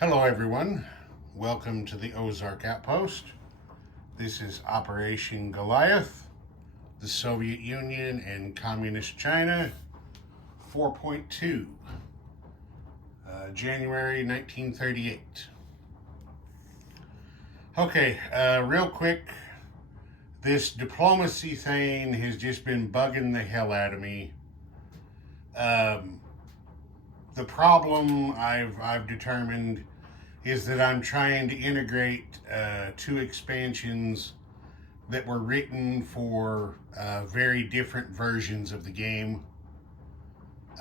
Hello everyone, welcome to the Ozark Outpost. This is Operation Goliath, the Soviet Union and Communist China, 4.2, January 1938. Okay, real quick, this diplomacy thing has just been bugging the hell out of me. The problem I've determined is that I'm trying to integrate two expansions that were written for very different versions of the game.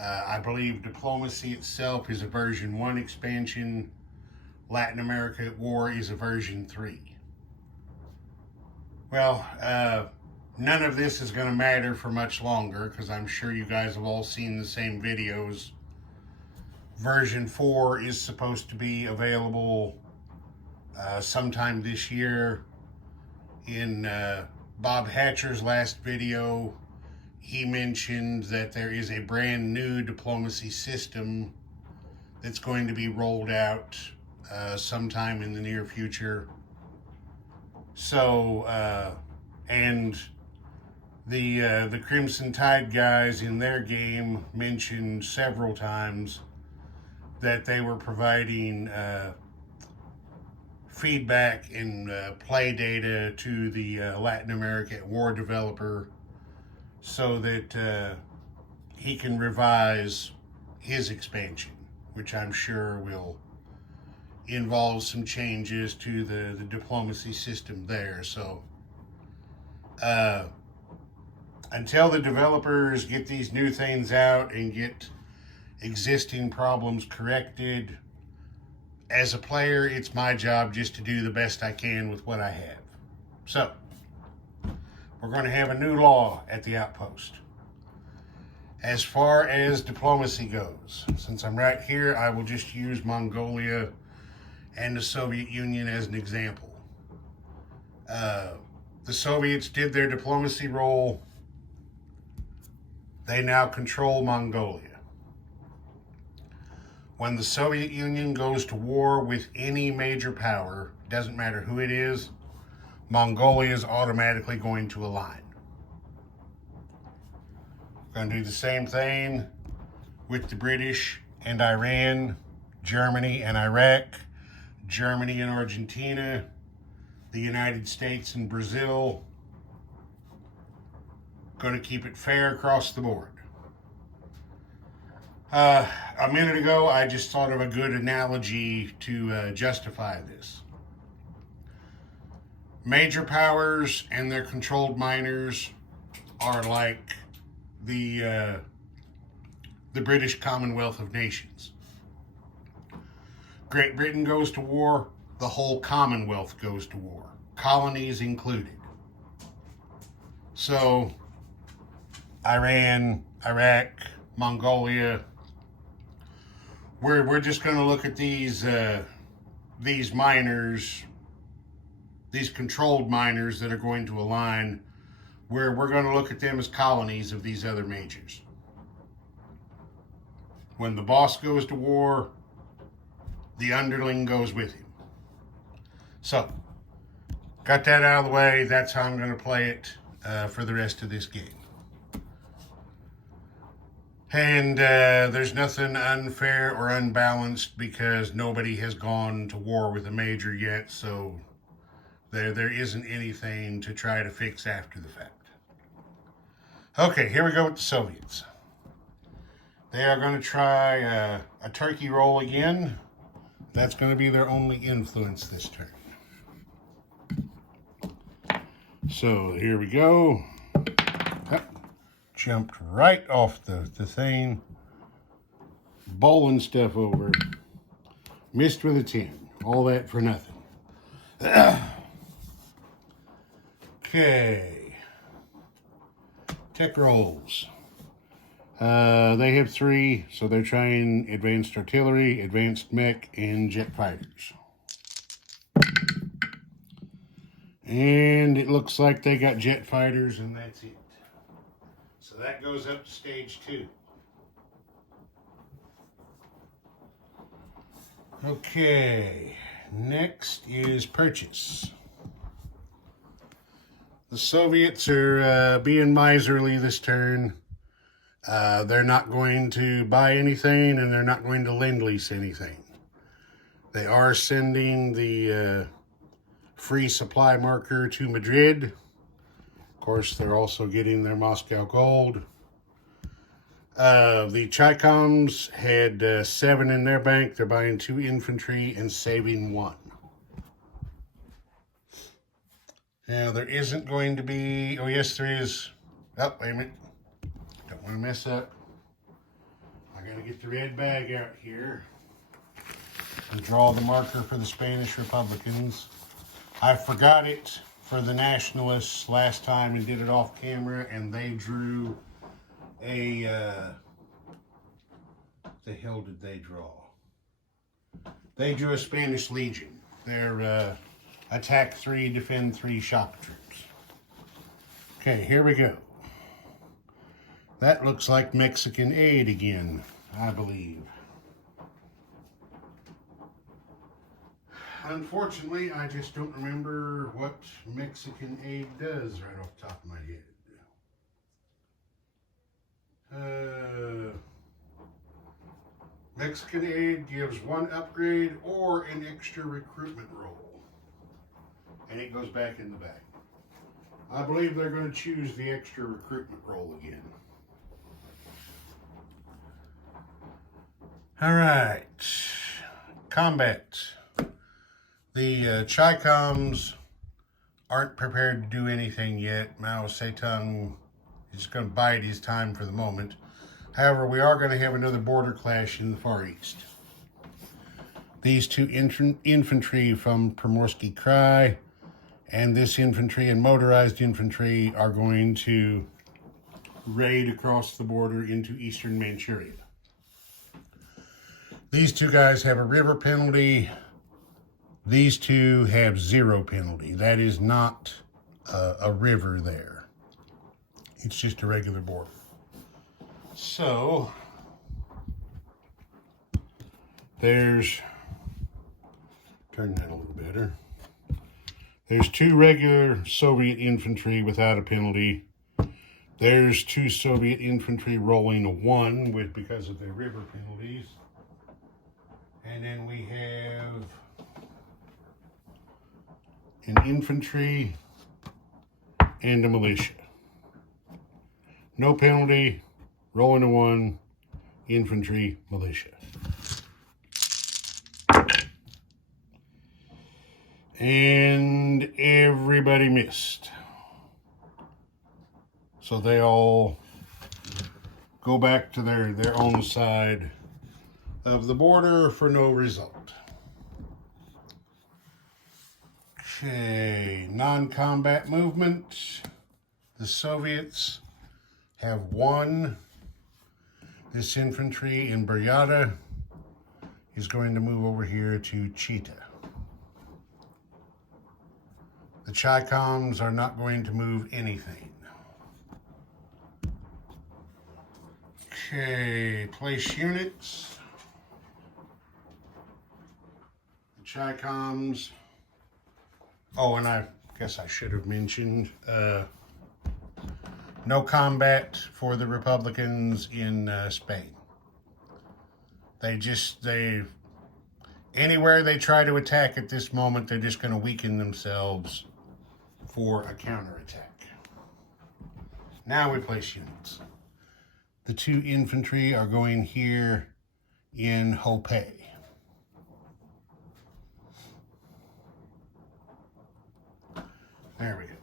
I believe Diplomacy itself is a version 1 expansion. Latin America at War is a version 3. Well, none of this is going to matter for much longer because I'm sure you guys have all seen the same videos. Version 4 is supposed to be available sometime this year. In Bob Hatcher's last video, he mentioned that there is a brand new diplomacy system that's going to be rolled out sometime in the near future. So, and the Crimson Tide guys in their game mentioned several times that they were providing feedback and play data to the Latin America at War developer so that he can revise his expansion, which I'm sure will involve some changes to the diplomacy system there. So until the developers get these new things out and get existing problems corrected, as a player, it's my job just to do the best I can with what I have. So, we're going to have a new law at the outpost. As far as diplomacy goes, since I'm right here, I will just use Mongolia and the Soviet Union as an example. The Soviets did their diplomacy role. They now control Mongolia. When the Soviet Union goes to war with any major power, doesn't matter who it is, Mongolia is automatically going to align. We're going to do the same thing with the British and Iran, Germany and Iraq, Germany and Argentina, the United States and Brazil. Going to keep it fair across the board. A minute ago, I just thought of a good analogy to justify this. Major powers and their controlled miners are like the British Commonwealth of Nations. Great Britain goes to war, the whole Commonwealth goes to war, colonies included. So, Iran, Iraq, Mongolia, we're just going to look at these miners, these controlled miners that are going to align, where we're going to look at them as colonies of these other majors. When the boss goes to war, the underling goes with him. So, got that out of the way. That's how I'm going to play it for the rest of this game. And there's nothing unfair or unbalanced because nobody has gone to war with a major yet, so there isn't anything to try to fix after the fact. Okay, here we go with the Soviets. They are going to try a turkey roll again. That's going to be their only influence this turn. So here we go. Jumped right off the thing, bowling stuff over, missed with a 10. All that for nothing. Okay. Tech rolls. They have 3, so they're trying advanced artillery, advanced mech, and jet fighters. And it looks like they got jet fighters, and that's it. So that goes up to stage 2. Okay, next is purchase. The Soviets are being miserly this turn. They're not going to buy anything, and they're not going to lend-lease anything. They are sending the free supply marker to Madrid. Of course, they're also getting their Moscow gold. The Chicoms had 7 in their bank. They're buying 2 infantry and saving 1. Now, there isn't going to be... Oh, yes, there is. Oh, wait a minute. Don't want to mess up. I got to get the red bag out here and draw the marker for the Spanish Republicans. I forgot it for the Nationalists last time and did it off camera, and they drew a... the hell did they draw? They drew a Spanish Legion. They're attack 3, defend 3 shock troops. Okay, here we go. That looks like Mexican aid again, I believe. Unfortunately, I just don't remember what Mexican aid does right off the top of my head. Mexican aid gives 1 upgrade or an extra recruitment roll. And it goes back in the bag. I believe they're going to choose the extra recruitment roll again. All right. Combat. The Chicoms aren't prepared to do anything yet. Mao Zedong is going to bide his time for the moment. However, we are going to have another border clash in the Far East. These 2 infantry from Primorsky Krai and this infantry and motorized infantry are going to raid across the border into eastern Manchuria. These 2 guys have a river penalty. These 2 have 0 penalty. That is not a river there. It's just a regular border. So, there's, turn that a little better. There's 2 regular Soviet infantry without a penalty. There's 2 Soviet infantry rolling a 1 because of their river penalties. And then we have an infantry and a militia. No penalty, rolling a 1, infantry, militia. And everybody missed. So they all go back to their own side of the border for no result. Okay, non-combat movement. The Soviets have 1. This infantry in Buryata is going to move over here to Chita. The Chicoms are not going to move anything. Okay, place units. The Chicoms. Oh, and I guess I should have mentioned, no combat for the Republicans in Spain. Anywhere they try to attack at this moment, they're just going to weaken themselves for a counterattack. Now we place units. The 2 infantry are going here in Hopei. There we go.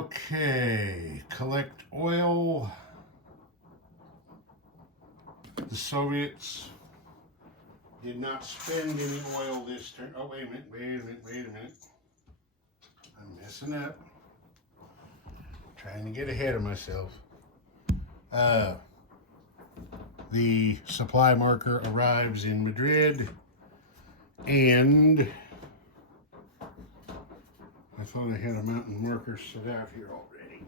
Okay, collect oil. The Soviets did not spend any oil this turn. Oh, wait a minute. I'm messing up. Trying to get ahead of myself. The supply marker arrives in Madrid, and I thought I had a mountain marker set out here already.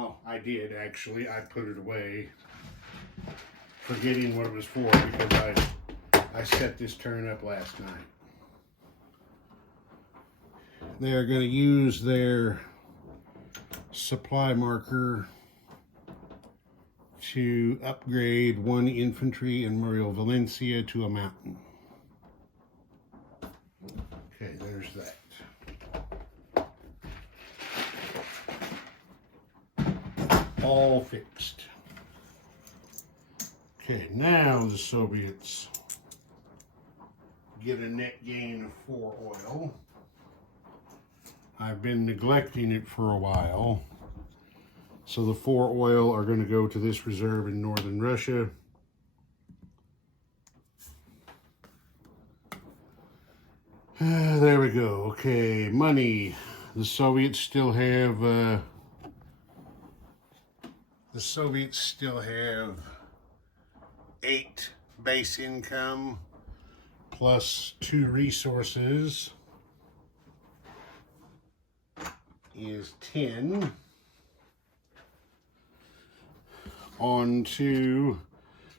Oh, I did actually. I put it away, forgetting what it was for, because I set this turn up last night. They're going to use their supply marker to upgrade 1 infantry in Muriel Valencia to a mountain. Okay, there's that. All fixed. Okay, now the Soviets get a net gain of 4 oil. I've been neglecting it for a while. So the 4 oil are going to go to this reserve in northern Russia. There we go. Okay, money. The Soviets still have 8 base income plus 2 resources is 10. On to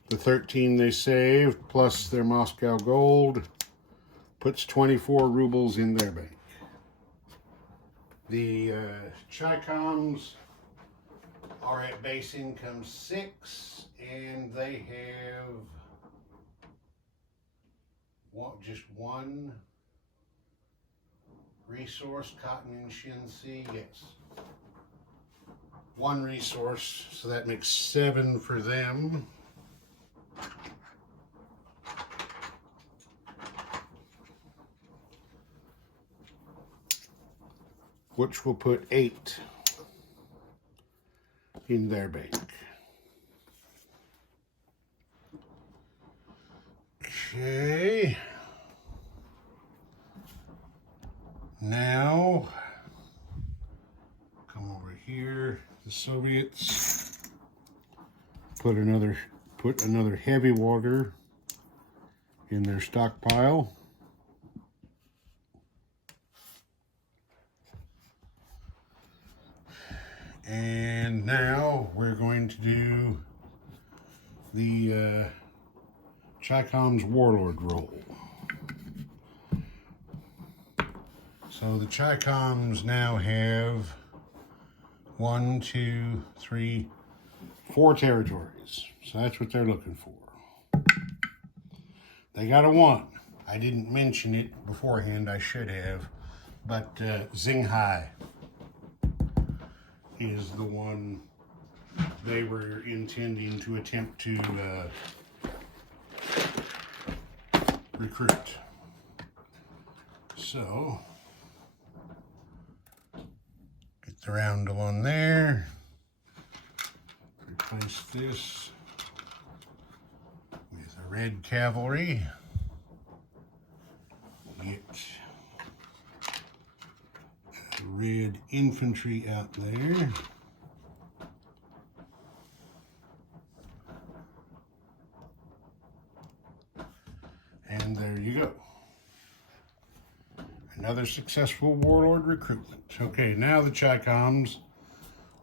the 13 they saved plus their Moscow gold puts 24 rubles in their bank. The Chi-Coms are at base income 6, and they have just 1 resource, cotton and Shinsi, yes. 1 resource, so that makes 7 for them. Which will put 8 in their bank. Okay. Now, come over here. The Soviets put another heavy water in their stockpile. And now we're going to do the Chi-Coms warlord role. So the Chi-Coms now have 1, 2, 3, 4 territories. So that's what they're looking for. They got a 1. I didn't mention it beforehand, I should have. But Xinghai is the one they were intending to attempt to recruit. So, get the roundel on there, replace this with a red cavalry, get red infantry out there. And there you go. Another successful warlord recruitment. Okay, now the Chi-Coms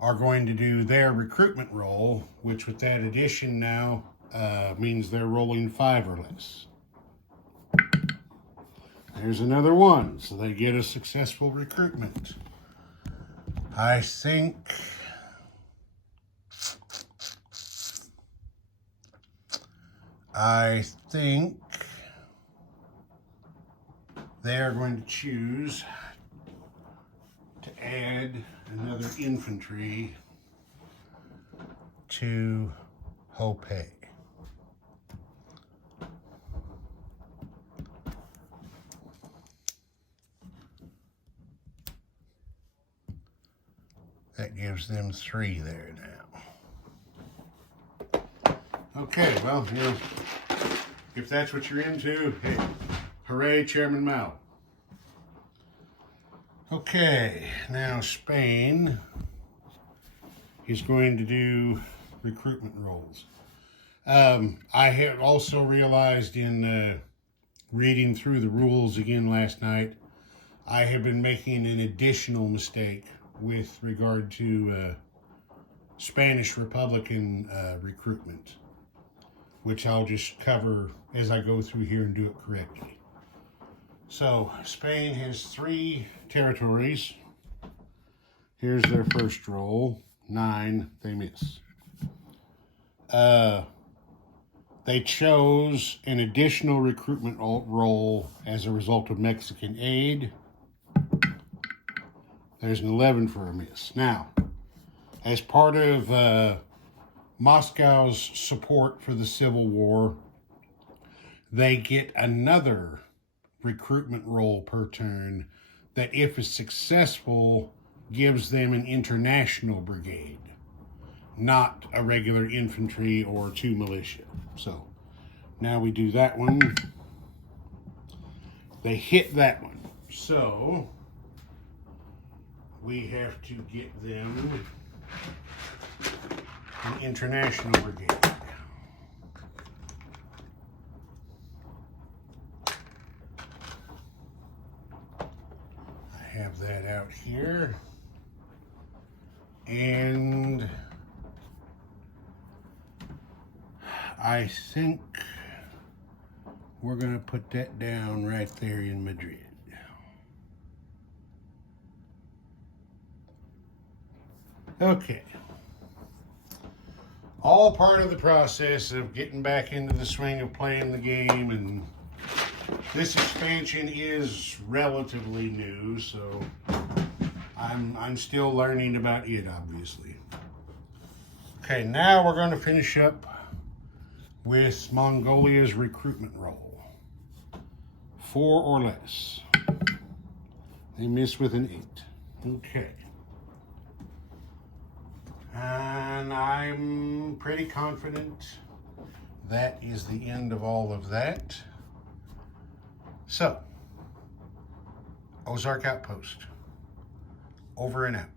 are going to do their recruitment roll, which with that addition now means they're rolling 5 or less. There's another 1, so they get a successful recruitment. I think they are going to choose to add another infantry to Hopei. That gives them 3 there now. Okay, well, you know, if that's what you're into, hey, hooray, Chairman Mao. Okay, now Spain is going to do recruitment roles. I have also realized in reading through the rules again last night, I have been making an additional mistake with regard to Spanish Republican recruitment, which I'll just cover as I go through here and do it correctly. So Spain has 3 territories. Here's their first roll. 9, they miss. They chose an additional recruitment role as a result of Mexican aid. There's an 11 for a miss. Now, as part of Moscow's support for the Civil War, they get another recruitment role per turn that, if it's successful, gives them an international brigade, not a regular infantry or 2 militia. So now we do that one. They hit that one. So we have to get them an international brigade. I have that out here. And I think we're going to put that down right there in Madrid. Okay. All part of the process of getting back into the swing of playing the game, and this expansion is relatively new, so I'm still learning about it, obviously. Okay, now we're going to finish up with Mongolia's recruitment roll. 4 or less. They miss with an 8. Okay. And I'm pretty confident that is the end of all of that. So, Ozark Outpost. Over and out.